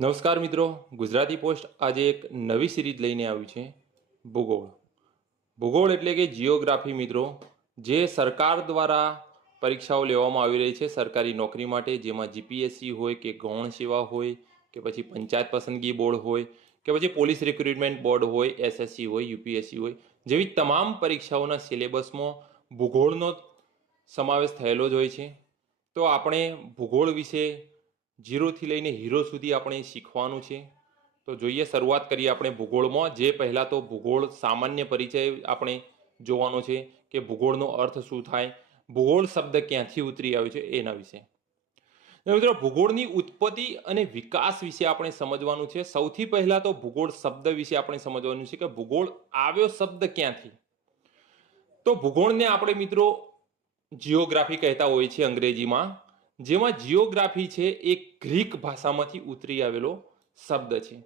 નમસ્કાર મિત્રો, ગુજરાતી પોસ્ટ આજે એક નવી સિરીઝ લઈને આવી છે, ભૂગોળ. ભૂગોળ એટલે કે જીઓગ્રાફી મિત્રો, જે સરકાર દ્વારા પરીક્ષાઓ લેવામાં આવી રહી છે સરકારી નોકરી માટે, જેમાં જીપીએસસી હોય કે ગૌણ સેવા હોય, કે પછી પંચાયત પસંદગી બોર્ડ હોય, કે પછી પોલીસ રિક્રુટમેન્ટ બોર્ડ હોય, એસએસસી હોય, યુપીએસસી હોય, જેવી તમામ પરીક્ષાઓના સિલેબસમાં ભૂગોળનો સમાવેશ થયેલો જ હોય છે. તો આપણે ભૂગોળ વિશે ઝીરોથી લઈને હીરો સુધી આપણે શીખવાનું છે. તો જોઈએ, શરૂઆત કરીએ આપણે ભૂગોળમાં. જે પહેલાં તો ભૂગોળ સામાન્ય પરિચય આપણે જોવાનો છે કે ભૂગોળનો અર્થ શું થાય? ભૂગોળ શબ્દ ક્યાંથી ઉતરી આવ્યો છે એના વિશે. મિત્રો, ભૂગોળની ઉત્પત્તિ અને વિકાસ વિશે આપણે સમજવાનું છે. સૌથી પહેલાં તો ભૂગોળ શબ્દ વિશે આપણે સમજવાનું છે કે ભૂગોળ આવ્યો શબ્દ ક્યાંથી? તો ભૂગોળને આપણે મિત્રો જીઓગ્રાફી કહેતા હોય છે અંગ્રેજીમાં. જેમાં જીઓગ્રાફી છે એ ગ્રીક ભાષામાંથી ઉતરી આવેલો શબ્દ છે.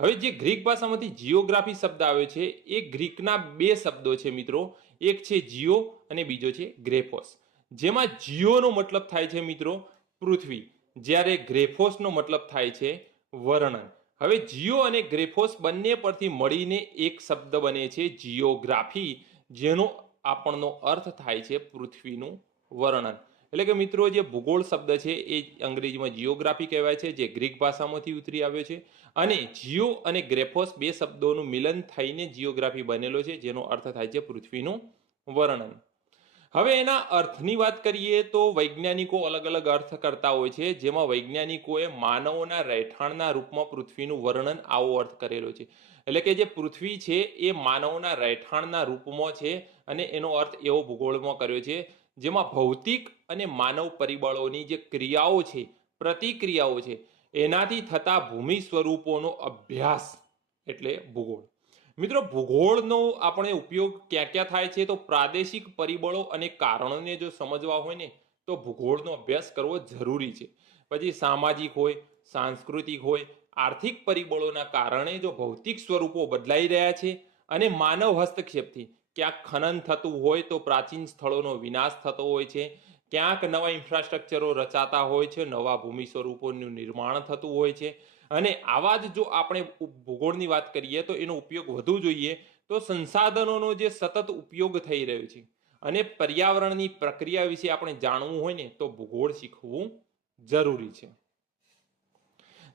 હવે જે ગ્રીક ભાષામાંથી જીઓગ્રાફી શબ્દ આવ્યો છે, એ ગ્રીકના બે શબ્દો છે મિત્રો. એક છે જીઓ અને બીજો છે ગ્રેફોસ. જેમાં જીઓનો મતલબ થાય છે મિત્રો પૃથ્વી. જ્યારે ગ્રેફોસનો મતલબ થાય છે વર્ણન. હવે જીઓ અને ગ્રેફોસ બંને પરથી મળીને એક શબ્દ બને છે જીઓગ્રાફી, જેનો આપણનો અર્થ થાય છે પૃથ્વીનું વર્ણન. એટલે કે મિત્રો, જે ભૂગોળ શબ્દ છે એ અંગ્રેજીમાં જીઓગ્રાફી કહેવાય છે, જે ગ્રીક ભાષામાંથી ઉતરી આવ્યો છે. અને જીઓ અને ગ્રેફોસ બે શબ્દોનું મિલન થઈને જીઓગ્રાફી બનેલો છે, જેનો અર્થ થાય છે પૃથ્વીનું વર્ણન. હવે એના અર્થની વાત કરીએ તો વૈજ્ઞાનિકો અલગ અલગ અર્થ કરતા હોય છે, જેમાં વૈજ્ઞાનિકોએ માનવોના રહેઠાણના રૂપમાં પૃથ્વીનું વર્ણન આવો અર્થ કરેલો છે. એટલે કે જે પૃથ્વી છે એ માનવના રહેઠાણના રૂપમાં છે અને એનો અર્થ એવો ભૂગોળમાં કર્યો છે. જેમાં ભૌતિક અને માનવ પરિબળોની જે ક્રિયાઓ છે, પ્રતિક્રિયાઓ છે, એનાથી થતા ભૂમિ સ્વરૂપોનો અભ્યાસ એટલે ભૂગોળ. મિત્રો, ભૂગોળનો આપણે ઉપયોગ ક્યાં ક્યાં થાય છે? તો પ્રાદેશિક પરિબળો અને કારણોને જો સમજવા હોય ને, તો ભૂગોળનો અભ્યાસ કરવો જરૂરી છે. પછી સામાજિક હોય, સાંસ્કૃતિક હોય, આર્થિક પરિબળોના કારણે જો ભૌતિક સ્વરૂપો બદલાઈ રહ્યા છે અને માનવ હસ્તક્ષેપથી ક્યાંક ખનન થતું હોય તો પ્રાચીન સ્થળોનો વિનાશ થતો હોય છે. ક્યાંક નવા ઇન્ફ્રાસ્ટ્રક્ચરો રચાતા હોય છે, નવા ભૂમિ સ્વરૂપોનું નિર્માણ થતું હોય છે. અને આવા જ જો આપણે ભૂગોળની વાત કરીએ તો એનો ઉપયોગ વધુ જોઈએ તો સંસાધનોનો જે સતત ઉપયોગ થઈ રહ્યો છે. અને પર્યાવરણની પ્રક્રિયા વિશે આપણે જાણવું હોય ને તો ભૂગોળ શીખવું જરૂરી છે.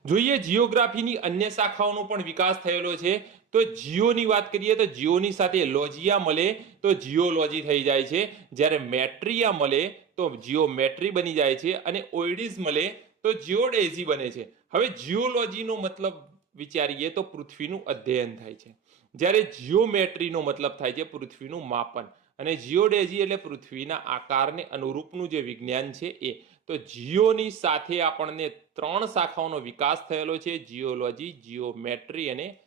જોઈએ જીઓગ્રાફીની અન્ય શાખાઓનો પણ વિકાસ થયેલો છે. તો જીઓની વાત કરીએ તો જીઓની સાથે લોજિયા મળે તો જીઓલોજી થઈ જાય છે. જ્યારે મેટ્રિયા મળે તો જીઓમેટ્રી બની જાય છે અને ઓઇડિસ મળે તો જીઓડેઝી બને છે. હવે જીઓલોજીનો મતલબ વિચારીએ તો પૃથ્વીનું અધ્યયન થાય છે. જ્યારે જીઓમેટ્રીનો મતલબ થાય છે પૃથ્વીનું માપન. અને જીઓડેઝી એટલે પૃથ્વીના આકારને અનુરૂપનું જે વિજ્ઞાન છે એ. તો જીઓની સાથે આપણને ત્રણ શાખાઓનો વિકાસ થયેલો છે. જીઓલોજી, જીઓમેટ્રી અને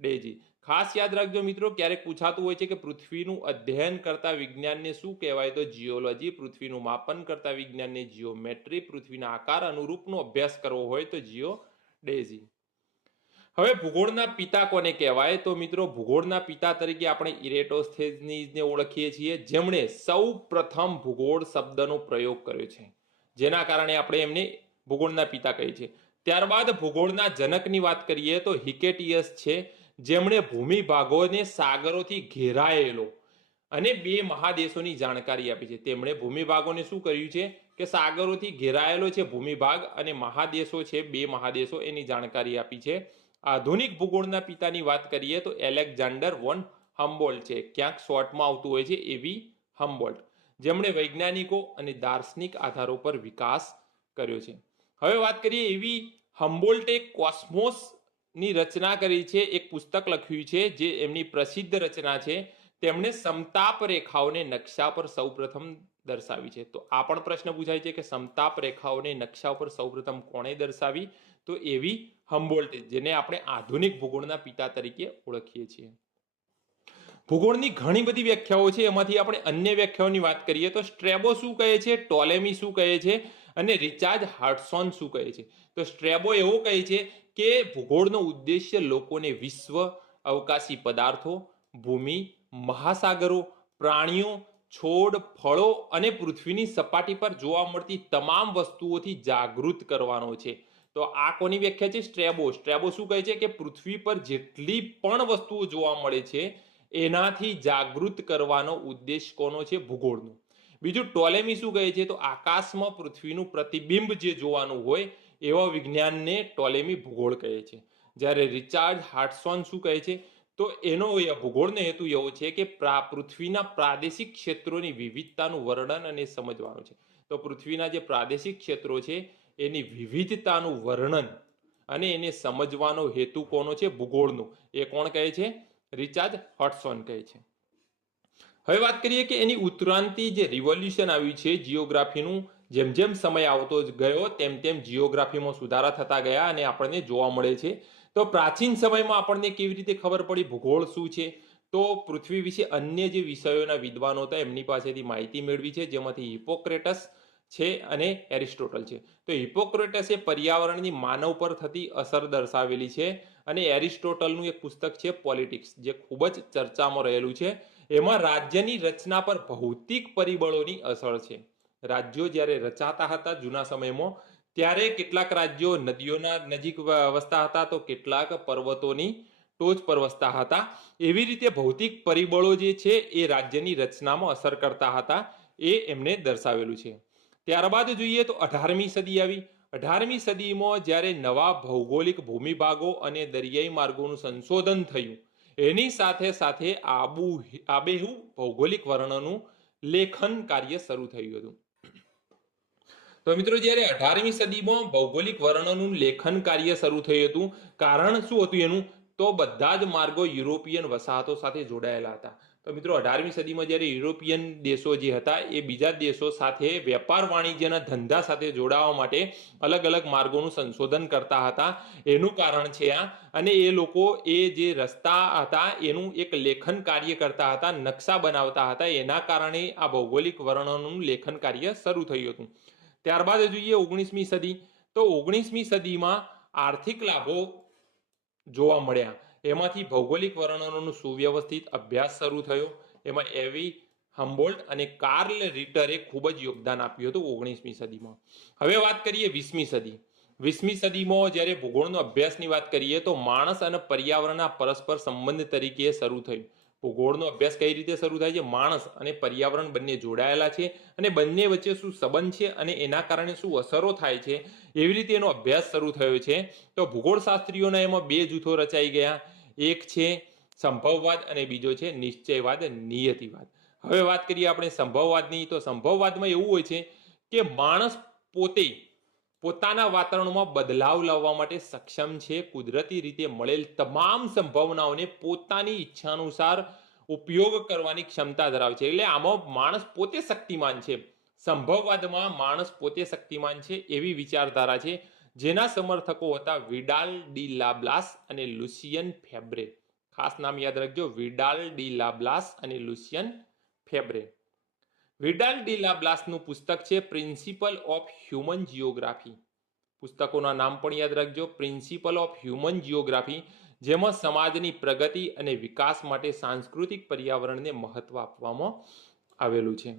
જીઓડેજી ખાસ યાદ રાખજો મિત્રો, ક્યારેક પૂછાતું હોય છે કે પૃથ્વીનું અધ્યયન કરતા વિજ્ઞાનને શું કહેવાય? તો જીઓલોજી પૃથ્વીનું માપન કરતા વિજ્ઞાનને જીઓમેટ્રી, પૃથ્વીના આકાર અનુરૂપનો અભ્યાસ કરવો હોય તો જીઓ ડેઝી હવે ભૂગોળના પિતા કોને કહેવાય? તો મિત્રો, ભૂગોળના પિતા તરીકે આપણે ઇરેટોસ્થેનીઝને ઓળખીએ છીએ. જેમણે સૌ પ્રથમ ભૂગોળ શબ્દનો પ્રયોગ કર્યો છે. જેના કારણે આપણે એમને ભૂગોળના પિતા કહીએ છીએ ત્યારબાદ ભૂગોળના જનકની વાત કરીએ તો હિકેટિયસ છે. જેમણે ભૂમિ ભાગોને સાગરોથી ઘેરાયેલો અને બે મહાદેશોની જાણકારી આપી છે. તેમણે ભૂમિભાગોને શું કર્યું છે? કે સાગરોથી ઘેરાયેલો છે ભૂમિભાગ અને મહાદેશો છે, બે મહાદેશો એની જાણકારી આપી છે. આધુનિક ભૂગોળના પિતાની વાત કરીએ તો એલેક્ઝાન્ડર વોન હમ્બોલ્ટ છે. ક્યાંક શોર્ટમાં આવતું હોય છે એવી હમ્બોલ્ટ, જેમણે વૈજ્ઞાનિકો અને દાર્શનિક આધારો પર વિકાસ કર્યો છે. હવે વાત કરીએ એવી હમ્બોલ્ટે કોસ્મોસની રચના કરી છે, એક પુસ્તક લખ્યું છે, જે એમની પ્રસિદ્ધ રચના છે. તેમણે સમતાપ રેખાઓને નકશા પર સૌપ્રથમ દર્શાવી છે. તો આ પણ પ્રશ્ન પૂછાય છે કે સમતાપ રેખાઓને નકશા પર સૌપ્રથમ કોણે દર્શાવી? તો એવી હમ્બોલ્ટ, જેને આપણે આધુનિક ભૂગોળના પિતા તરીકે ઓળખીએ છીએ. ભૂગોળની ઘણી બધી વ્યાખ્યાઓ છે. એમાંથી આપણે અન્ય વ્યાખ્યાઓની વાત કરીએ તો સ્ટ્રેબો શું કહે છે? ટોલેમી શું કહે છે? અને રિચાર્જ હાર્ટસોન શું કહે છે? તો સ્ટ્રેબો એવો કહે છે કે ભૂગોળનો ઉદ્દેશ્ય લોકોને વિશ્વ અવકાશી પદાર્થો, ભૂમિ, મહાસાગરો, પ્રાણીઓ, છોડ, ફળો અને પૃથ્વીની સપાટી પર જોવા મળતી તમામ વસ્તુઓથી જાગૃત કરવાનો છે. તો આ કોની વ્યાખ્યા છે? સ્ટ્રેબો. સ્ટ્રેબો શું કહે છે? કે પૃથ્વી પર જેટલી પણ વસ્તુઓ જોવા મળે છે, એનાથી જાગૃત કરવાનો ઉદ્દેશ કોનો છે? ભૂગોળનો. બીજું, ટોલેમી શું કહે છે? તો આકાશમાં પૃથ્વીનું પ્રતિબિંબ જે જોવાનું હોય એવા વિજ્ઞાનને ટોલેમી ભૂગોળ કહે છે. જ્યારે રિચાર્ડ હાર્ટસોન શું કહે છે? તો એનો ભૂગોળનો હેતુ એવો છે કે પૃથ્વીના પ્રાદેશિક ક્ષેત્રોની વિવિધતાનું વર્ણન અને સમજવાનું છે. તો પૃથ્વીના જે પ્રાદેશિક ક્ષેત્રો છે, એની વિવિધતાનું વર્ણન અને એને સમજવાનો હેતુ કોનો છે? ભૂગોળનો. એ કોણ કહે છે? રિચાર્જ હોટસોન કહે છે. હવે વાત કરીએ કે એની ઉત્ક્રાંતિ જે રિવોલ્યુશન આવ્યું છે જીઓગ્રાફીનું જેમ જેમ સમય આવતો જ ગયો, તેમ તેમ જીઓગ્રાફીમાં સુધારા થતા ગયા અને આપણને જોવા મળે છે. તો પ્રાચીન સમયમાં આપણને કેવી રીતે ખબર પડી? ભૂગોળ શું છે? તો પૃથ્વી વિશે અન્ય જે વિષયોના વિદ્વાનો હતા, એમની પાસેથી માહિતી મેળવી છે, જેમાંથી હિપોક્રેટસ છે અને એરિસ્ટોટલ છે. તો હિપોક્રેટસે પર્યાવરણની માનવ પર થતી અસર દર્શાવેલી છે અને એરિસ્ટોટલનું એક પુસ્તક છે, પોલિટિક્સ, જે ખૂબ જ ચર્ચામાં રહેલું છે. એમાં રાજ્યની રચના પર ભૌતિક પરિબળોની અસર છે. રાજ્યો જ્યારે રચાતા હતા જૂના સમયમાં, ત્યારે કેટલાક રાજ્યો નદીઓના નજીક વસતા હતા તો કેટલાક પર્વતોની ટોચ પર વસતા હતા. એવી રીતે ભૌતિક પરિબળો જે છે એ રાજ્યની રચનામાં અસર કરતા હતા એ એમને દર્શાવેલું છે. ત્યારબાદ જોઈએ તો અઢારમી સદી આવી. અઢારમી સદીમાં જ્યારે નવા ભૌગોલિક ભૂમિભાગો અને દરિયાઈ માર્ગોનું સંશોધન થયું, એની સાથે સાથે આબુ આબેહુ ભૌગોલિક વર્ણનું લેખન કાર્ય શરૂ થયું હતું. તો મિત્રો જ્યારે અઢારમી સદીમાં ભૌગોલિક વર્ણનનું લેખન કાર્ય શરૂ થયું હતું, કારણ શું હતું એનું? તો બધા જ માર્ગો યુરોપિયન વસાહતો સાથે જોડાયેલા હતા. તો મિત્રો અઢારમી સદીમાં જ્યારે યુરોપિયન દેશો જે હતા, એ બીજા દેશો સાથે વેપાર વાણિજ્યના ધંધા સાથે જોડાવા માટે અલગ અલગ માર્ગોનું સંશોધન કરતા હતા. એનું કારણ છે આ. અને એ લોકો એ જે રસ્તા હતા, એનું એક લેખન કાર્ય કરતા હતા, નકશા બનાવતા હતા. એના કારણે આ ભૌગોલિક વર્ણનનું લેખન કાર્ય શરૂ થયું હતું. ત્યારબાદ જોઈએ ઓગણીસમી સદી. તો ઓગણીસમી સદીમાં આર્થિક લાભો જોવા મળ્યા. એમાંથી ભૌગોલિક વર્ણનોનો સુવ્યવસ્થિત અભ્યાસ શરૂ થયો. એમાં એવી હમ્બોલ્ટ અને કાર્લ રીટરે ખૂબ જ યોગદાન આપ્યું હતું ઓગણીસમી સદીમાં. હવે વાત કરીએ વીસમી સદી. વીસમી સદીમાં જ્યારે ભૂગોળનો અભ્યાસની વાત કરીએ તો માણસ અને પર્યાવરણના પરસ્પર સંબંધ તરીકે શરૂ થયું. ભૂગોળનો અભ્યાસ કઈ રીતે શરૂ થાય છે? માણસ અને પર્યાવરણ બંને જોડાયેલા છે અને બંને વચ્ચે શું સંબંધ છે અને એના કારણે શું અસરો થાય છે? એવી રીતે એનો અભ્યાસ શરૂ થયો છે. તો ભૂગોળશાસ્ત્રીઓના એમાં બે જૂથો રચાઈ ગયા. એક છે સંભવવાદ અને બીજો છે નિશ્ચયવાદ, નિયતિવાદ. હવે વાત કરીએ આપણે સંભવવાદની. તો સંભવવાદમાં એવું હોય છે કે માણસ પોતે પોતાના વાતાવરણમાં બદલાવ લાવવા માટે સક્ષમ છે. કુદરતી રીતે મળેલ તમામ સંભાવનાઓને પોતાની ઈચ્છા અનુસાર ઉપયોગ કરવાની ક્ષમતા ધરાવે છે. એટલે આમાં માણસ પોતે શક્તિમાન છે. સંભવવાદમાં માણસ પોતે શક્તિમાન છે એવી વિચારધારા છે. જેના સમર્થકો હતા વિડાલ ડી લાબ્લાસ અને લુસિયન ફેબ્રે. ખાસ નામ યાદ રાખજો. વિડાલ ડી લાબ્લાસ અને લુસિયન ફેબ્રે. વિડાલ ડી લાબ્લાસનું પુસ્તક છે પ્રિન્સિપલ ઓફ હ્યુમન જિયોગ્રાફી પુસ્તકોના નામ પણ યાદ રાખજો. પ્રિન્સિપલ ઓફ હ્યુમન જિયોગ્રાફી જેમાં સમાજની પ્રગતિ અને વિકાસ માટે સાંસ્કૃતિક પર્યાવરણને મહત્વ આપવામાં આવેલું છે.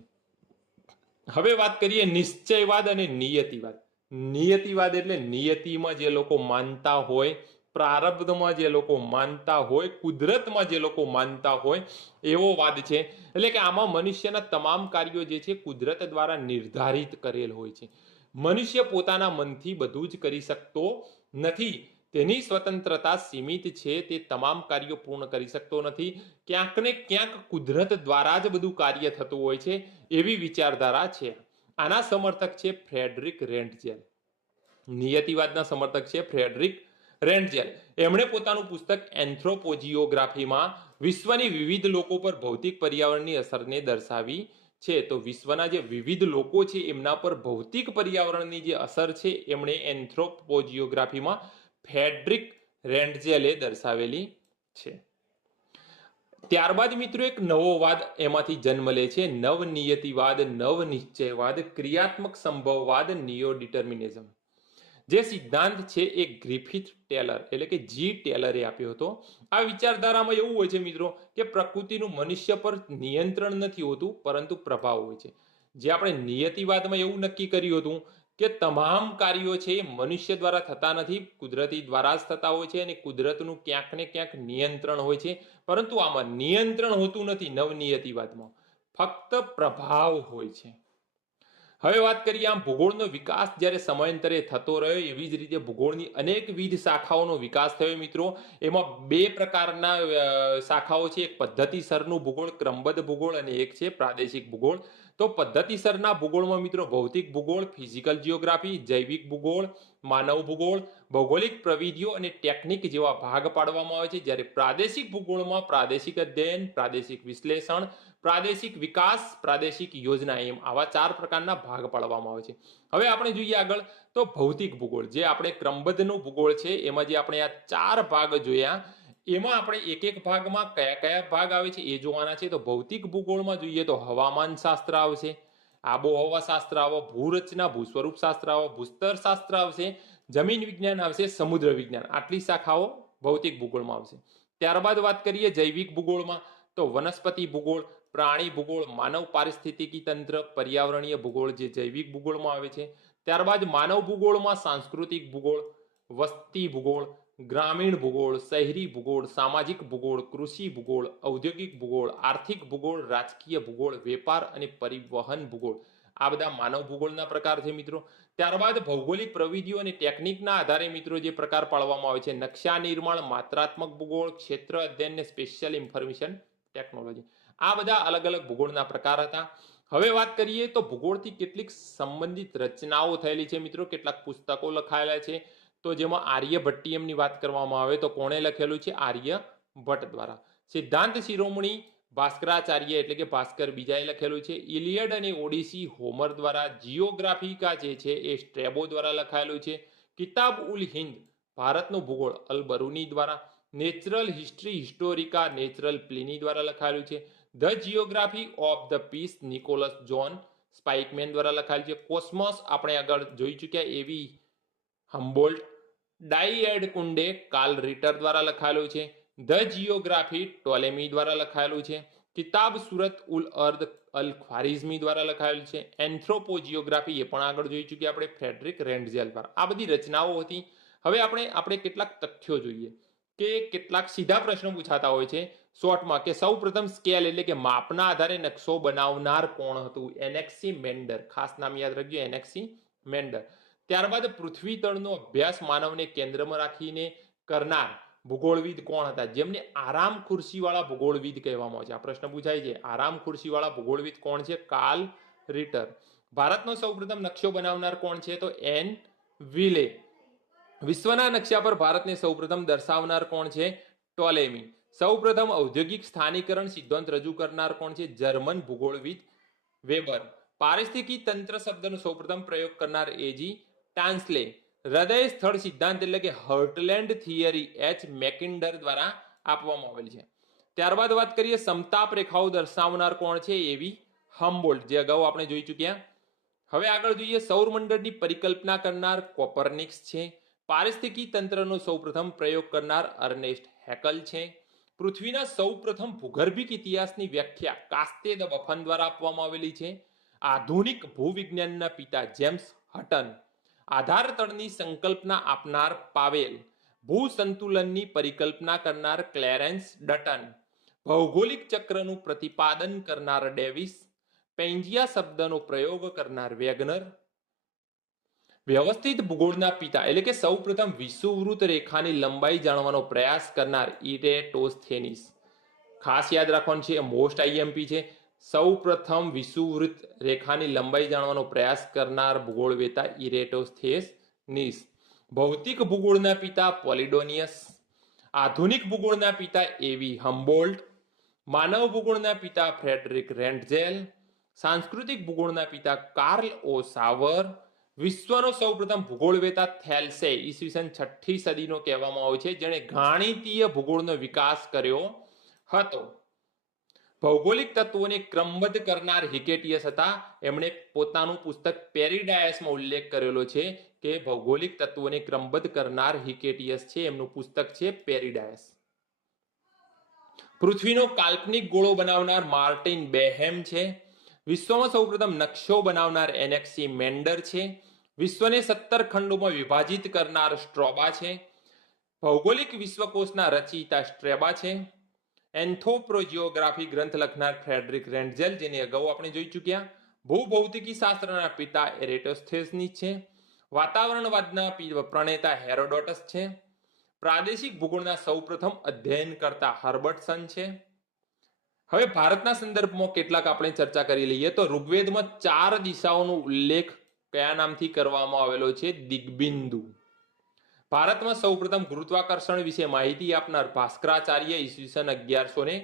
હવે વાત કરીએ નિશ્ચયવાદ અને નિયતિવાદ. નિયતિવાદ એટલે નિયતિમાં જે લોકો માનતા હોય પ્રારબ્ધમાં જે લોકો માનતા હોય, કુદરતમાં જે લોકો માનતા હોય, એવો વાદ છે. એટલે કે આમાં મનુષ્યના તમામ કાર્યો જે છે, કુદરત દ્વારા નિર્ધારિત કરેલ હોય છે. મનુષ્ય પોતાના મનથી બધું જ કરી શકતો નથી. તેની સ્વતંત્રતા સીમિત છે, તે તમામ કાર્યો પૂર્ણ કરી શકતો નથી. ક્યાંક ને ક્યાંક કુદરત દ્વારા જ બધું કાર્ય થતું હોય છે, એવી વિચારધારા છે. આના સમર્થક છે ફ્રેડરિક રેન્ટજેલ નિયતિવાદના સમર્થક છે ફ્રેડરિક રેન્ટજેલ એમણે પોતાનું પુસ્તક એન્થ્રોપોજીઓગ્રાફીમાં વિશ્વની વિવિધ લોકો પર ભૌતિક પર્યાવરણની અસરને દર્શાવી છે. તો વિશ્વના જે વિવિધ લોકો છે, એમના પર ભૌતિક પર્યાવરણની જે અસર છે, એમણે એન્થ્રોપોજીઓગ્રાફીમાં ફેડ્રિક રેન્ટજેલે દર્શાવેલી છે. ત્યારબાદ મિત્રો એક નવો વાદ એમાંથી જન્મ લે છે. નવનિયતિવાદ, નવનિશ્ચયવાદ, ક્રિયાત્મક સંભવવાદ નિયો ડિટર્મિનિઝમ જે સિદ્ધાંત છે એ ગ્રિફિથ ટેલર, એટલે કે જી ટેલરે આપ્યો હતો. આ વિચારધારામાં એવું હોય છે મિત્રો કે પ્રકૃતિનું મનુષ્ય પર નિયંત્રણ નથી હોતું, પરંતુ પ્રભાવ હોય છે. જે આપણે નિયતિવાદમાં એવું નક્કી કર્યું હતું કે તમામ કાર્યો છે એ મનુષ્ય દ્વારા થતા નથી, કુદરતી દ્વારા જ થતા હોય છે અને કુદરતનું ક્યાંક ને ક્યાંક નિયંત્રણ હોય છે. પરંતુ આમાં નિયંત્રણ હોતું નથી નવનિયતિવાદમાં. ફક્ત પ્રભાવ હોય છે. હવે વાત કરીએ આમ ભૂગોળનો વિકાસ. જ્યારે સમયાંતરે થતો રહ્યો, એવી જ રીતે ભૂગોળની અનેકવિધ શાખાઓનો વિકાસ થયો મિત્રો. એમાં બે પ્રકારના શાખાઓ છે. એક પદ્ધતિસરનું ભૂગોળ, ક્રમબદ્ધ ભૂગોળ અને એક છે પ્રાદેશિક ભૂગોળ. તો પદ્ધતિસરના ભૂગોળમાં મિત્રો ભૌતિક ભૂગોળ, ફિઝિકલ જિયોગ્રાફી જૈવિક ભૂગોળ માનવ ભૂગોળ, ભૌગોલિક પ્રવિધિઓ અને ટેકનિક જેવા ભાગ પાડવામાં આવે છે. જ્યારે પ્રાદેશિક ભૂગોળમાં પ્રાદેશિક અધ્યયન, પ્રાદેશિક વિશ્લેષણ, પ્રાદેશિક વિકાસ, પ્રાદેશિક યોજના એમ આવા ચાર પ્રકારના ભાગ પાડવામાં આવે છે. હવે આપણે જોઈએ આગળ તો ભૌતિક ભૂગોળ. જે આપણે ક્રમબદ્ધનું ભૂગોળ છે, એમાં જે આપણે આ ચાર ભાગ જોયા, એમાં આપણે એક એક ભાગમાં કયા કયા ભાગ આવે છે એ જોવાના છે. તો ભૌતિક ભૂગોળમાં જોઈએ તો હવામાન શાસ્ત્ર આવશે આબોહવા શાસ્ત્ર આવો ભૂરચના ભૂસ્વરૂપ શાસ્ત્ર આવો ભૂસ્તર શાસ્ત્ર આવશે જમીન વિજ્ઞાન આવશે, સમુદ્ર વિજ્ઞાન. આટલી શાખાઓ ભૌતિક ભૂગોળમાં આવશે. ત્યારબાદ વાત કરીએ જૈવિક ભૂગોળમાં. તો વનસ્પતિ ભૂગોળ, પ્રાણી ભૂગોળ, માનવ પારિસ્થિતિકી તંત્ર, પર્યાવરણીય ભૂગોળ જે જૈવિક ભૂગોળમાં આવે છે. ત્યારબાદ માનવ ભૂગોળમાં સાંસ્કૃતિક ભૂગોળ, વસ્તી ભૂગોળ ગ્રામીણ ભૂગોળ, શહેરી ભૂગોળ, સામાજિક ભૂગોળ, કૃષિ ભૂગોળ, ઔદ્યોગિક ભૂગોળ, આર્થિક ભૂગોળ, રાજકીય ભૂગોળ, વેપાર અને પરિવહન ભૂગોળ. આ બધા માનવ ભૂગોળના પ્રકાર છે મિત્રો. ત્યારબાદ ભૌગોલિક પ્રવિધિઓ અને ટેકનિકના આધારે મિત્રો જે પ્રકાર પાડવામાં આવે છે, નકશા નિર્માણ, માત્રાત્મક ભૂગોળ, ક્ષેત્ર અધ્યયન ને સ્પેશિયલ ઇન્ફોર્મેશન ટેકનોલોજી આ બધા અલગ અલગ ભૂગોળના પ્રકાર હતા. હવે વાત કરીએ તો ભૂગોળથી કેટલીક સંબંધિત રચનાઓ થયેલી છે મિત્રો. કેટલાક પુસ્તકો લખાયેલા છે. તો જેમાં આર્યભટ્ટીયમની વાત કરવામાં આવે તો કોણે લખેલું છે? આર્ય ભટ્ટ દ્વારા. સિદ્ધાંત શિરોમણી ભાસ્કરાચાર્ય એટલે કે ભાસ્કર બીજાએ લખેલું છે. ઇલિયડ અને ઓડિસી હોમર દ્વારા જીઓગ્રાફિકા જે છે એ સ્ટ્રેબો દ્વારા લખાયેલું છે. કિતાબ ઉલ હિન્દ ભારતનું ભૂગોળ અલ બરુની દ્વારા. નેચરલ હિસ્ટ્રી હિસ્ટોરિકા નેચરલ પ્લિની દ્વારા લખાયેલું છે. The geography of the peace Nicholas John Spykman દ્વારા લખાયેલું છે. કોસ્મોસ આપણે આગળ જોઈ ચૂક્યા એવી હમ્બોલ્ટ ડાઈએડ કુંડે કાલ રીટર દ્વારા લખાયેલું છે. ધ જીઓગ્રાફી ટોલેમી દ્વારા લખાયેલું છે. કિતાબ સુરત ઉલ અર્ધ અલ ખ્વારિઝમી દ્વારા લખાયેલું છે. એન્થ્રોપો જીઓગ્રાફી એ પણ આગળ જોઈ ચૂક્યા આપણે ફ્રેડરિક રેન્ડઝેલ દ્વારા આ બધી રચનાઓ હતી. હવે આપણે આપણે કેટલાક તથ્યો જોઈએ કે કેટલાક સીધા પ્રશ્નો પૂછાતા હોય છે. શોર્ટમાં કે સૌ પ્રથમ સ્કેલ એટલે કે માપના આધારે નકશો બનાવનાર કોણ હતું? Anaximander. ખાસ નામ યાદ રાખજો, એનેક્સી મેન્ડર. ત્યારબાદ પૃથ્વી તળનો અભ્યાસ માનવને કેન્દ્રમાં રાખીને કરનાર ભૂગોળવિદ કોણ હતા? જેમને આરામ ખુરશીવાળા ભૂગોળવિદ કહેવામાં આવે છે. આ પ્રશ્ન પૂછાય છે. આરામ ખુરશીવાળા ભૂગોળવિદ કોણ છે? કાલ રીટર. ભારતનો સૌપ્રથમ નકશો બનાવનાર કોણ છે? તો એન વિલે. વિશ્વના નકશા પર ભારતને સૌપ્રથમ દર્શાવનાર કોણ છે? ટોલેમી. સૌપ્રથમ ઔદ્યોગિક સ્થાનીકરણ સિદ્ધાંત રજૂ કરનાર કોણ છે? German ભૂગોળવિદ weber. પારિસ્થિતિકી તંત્ર શબ્દનો સૌપ્રથમ પ્રયોગ કરનાર એજી ટાન્સલે હૃદય સ્થળ સિદ્ધાંત એટલે કે હર્ટલેન્ડ થિયરી એચ મેકિન્ડર દ્વારા આપવામાં આવેલ છે. ત્યારબાદ વાત કરીએ સમતાપ રેખાઓ દર્શાવનાર કોણ છે એવી હમ્બોલ્ટ, જે અગાઉ આપણે જોઈ ચૂક્યા. હવે આગળ જોઈએ સૌરમંડળની પરિકલ્પના કરનાર કોપરનિક્સ છે. પારિસ્થિતિકી તંત્રનો સૌપ્રથમ પ્રયોગ કરનાર અર્નેસ્ટ હેકલ છે. પૃથ્વીના સૌપ્રથમ ભૂગર્ભિક ઇતિહાસની વ્યાખ્યા કાસ્તે દ બફન દ્વારા આપવામાં આવેલી છે. આધુનિક ભૂવિજ્ઞાનના પિતા જેમ્સ હટન આધાર તળની સંકલ્પના આપનાર પાવેલ, ભૂસંતુલનની પરિકલ્પના કરનાર ક્લેરેન્સ ડટન, ભૌગોલિક ચક્રનું પ્રતિપાદન કરનાર ડેવિસ પેન્જિયા શબ્દનો પ્રયોગ કરનાર વેગનર. વ્યવસ્થિત ભૂગોળના પિતા એટલે કે સૌપ્રથમ વિષુવૃત રેખાની લંબાઈ જાણવાનો પ્રયાસ કરનાર ઇરેટોસ્થેનિસ. ખાસ યાદ રાખવાનું છે મોસ્ટ આઈએમપી છે. સૌપ્રથમ વિષુવવૃત્ત રેખાની લંબાઈ જાણવાનો પ્રયાસ કરનાર ભૂગોળવેતા ઇરેટોસ્થેસનીસ ભૌતિક ભૂગોળના પિતા પોલિડોનિયસ. આધુનિક ભૂગોળના પિતા એવી હમ્બોલ્ટ. માનવ ભૂગોળના પિતા ફ્રેડરિક રેન્ટજેલ સાંસ્કૃતિક ભૂગોળના પિતા કાર્લ ઓ સાવર. વિશ્વનો સૌપ્રથમ ભૂગોળવેતા થેલ્સે ઈસવીસન છઠ્ઠી સદીનો કહેવામાં આવે છે, જેણે ગાણિતીય ભૂગોળનો વિકાસ કર્યો હતો. ભૌગોલિક તત્વોને ક્રમબદ્ધ કરનાર હિકેટિયસ હતા. એમણે પોતાનું પુસ્તક પેરીડાયસમાં ઉલ્લેખ કરેલો છે કે ભૌગોલિક તત્વોને ક્રમબદ્ધ કરનાર હિકેટિયસ છે. એમનું પુસ્તક છે પેરીડાયસ. પૃથ્વીનો કાલ્પનિક ગોળો બનાવનાર માર્ટિન બેહેમ છે. વિશ્વમાં સૌપ્રથમ નકશો બનાવનાર એનેક્સી મેન્ડર છે. વિશ્વને સત્તર ખંડોમાં વિભાજિત કરનાર સ્ટ્રોબા છે. ભૌગોલિક વિશ્વકોશના રચયિતા સ્ટ્રેબા છે. એન્થોપ્રોજિયોગ્રાફી ગ્રંથ લખનાર ફ્રેડરિક રેન્ડઝેલ, જેને અગાઉ આપણે જોઈ ચૂક્યા. ભૂભૌતિકી શાસ્ત્રના પિતા એરેટોસ્થેસની છે. વાતાવરણવાદના પ્રણેતા હેરોડોટસ છે. પ્રાદેશિક ભૂગોળના સૌપ્રથમ અધ્યયન કરતા હર્બર્ટસન છે. હવે ભારતના સંદર્ભમાં કેટલાક આપણે ચર્ચા કરી લઈએ તો ઋગ્વેદમાં ચાર દિશાઓનો ઉલ્લેખ કયા નામથી કરવામાં આવેલો છે? દિગ્બિંદુ. ભારતમાં સૌપ્રથમ ગુરુત્વાકર્ષણ વિશે માહિતી આપનાર ભાસ્કરાચાર્ય ઈસવીસન અગિયારસો ને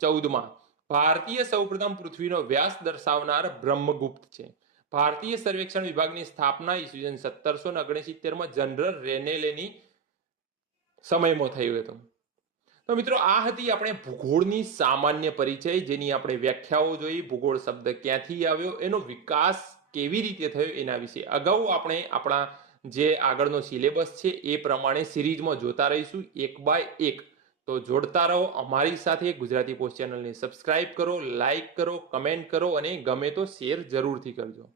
ચૌદમાં, ભારતીય સૌપ્રથમ પૃથ્વીનો વ્યાસ દર્શાવનાર બ્રહ્મગુપ્ત છે. ભારતીય સર્વેક્ષણ વિભાગની સ્થાપના ઈસવીસન સત્તરસો ને ઓગણસિત્તેરમાં જનરલ રેનેલેની સમયમાં થયું હતું. તો મિત્રો, આ હતી આપણે ભૂગોળની સામાન્ય પરિચય, જેની આપણે વ્યાખ્યાઓ જોઈ, ભૂગોળ શબ્દ ક્યાંથી આવ્યો, એનો વિકાસ કેવી રીતે થયો, એના વિશે. અગાઉ આપણે આપણા જે આગળનો સિલેબસ છે એ પ્રમાણે સિરીઝમાં જોતા રહીશું એક બાય એક. તો જોડતા રહો અમારી સાથે ગુજરાતી પોસ્ટ ચેનલને સબસ્ક્રાઇબ કરો લાઈક કરો, કમેન્ટ કરો અને ગમે તો શેર જરૂરથી કરજો.